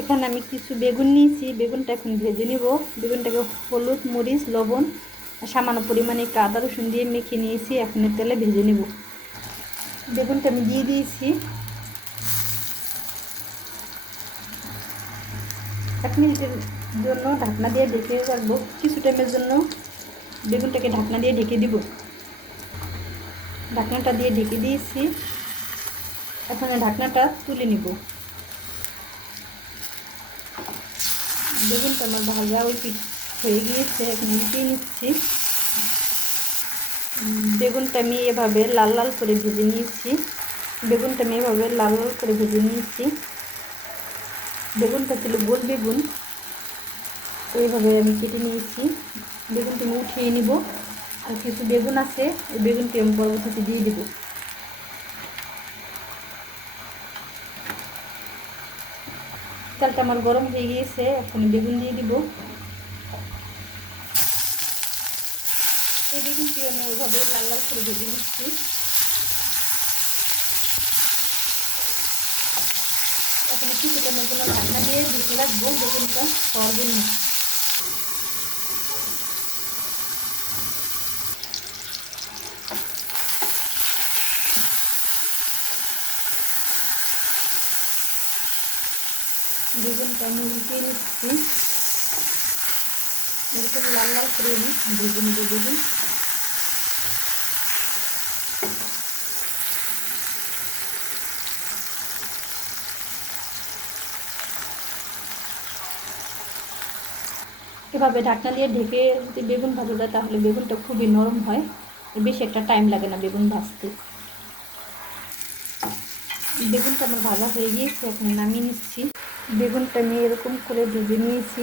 এখানে আমি কিছু বেগুন নিয়েছি, বেগুনটা এখন ভেজে নিব। বেগুনটাকে হলুদ, মরিচ, লবণ আর সামান্য পরিমাণে একটু আদা রসুন দিয়ে মেখে নিয়েছি, এখন তেলে ভেজে নেব। বেগুনটা আমি দিয়ে দিয়েছি। 1 মিনিটের জন্য ঢাকনা দিয়ে ঢেকে রাখবো। কিছু টাইমের জন্য বেগুনটাকে ঢাকনা দিয়ে ঢেকে দিব। ঢাকনাটা দিয়ে ঢেকে দিয়েছি, এখন ঢাকনাটা তুলে নিব। বেগুনটা আমার ভাজা হয়ে গিয়েছে, এখন উল্টিয়ে নিচ্ছি। বেগুনটা আমি এভাবে লাল লাল করে ভেজে নিয়েছি। বেগুনটা ছিল গোল বেগুন, এইভাবে আমি কেটে নিয়েছি। বেগুনটা আমি উঠিয়ে নিব। আর কিছু বেগুন আছে, এই বেগুনটি আমি পরবর্তীতে দিয়ে দেব। তেলটা আমার গরম হয়ে গিয়েছে, এখন বেগুন দিয়ে দিব। এই বেগুনটি আমি ওইভাবে লাল লাল করে ভেজে নিচ্ছি। এখন কিছুটা জন্য ঢাকনা দিয়ে ঢেকে রাখবো বেগুনটা হওয়ার জন্য। বেগুনটা আমি উল্টিয়ে নিচ্ছি, এরকম লাল লাল করে ভেজে নেব বেগুন। এভাবে ঢাকনা দিয়ে ঢেকে যদি বেগুন ভাজা যায় তাহলে বেগুনটা খুবই নরম হয়, বেশি একটা টাইম লাগে না বেগুন ভাজতে। বেগুনটা আমার ভাজা হয়ে গিয়েছে, এখন নামিয়ে নিচ্ছি। বেগুনটা আমি এরকম করে ভেজে নিয়েছি।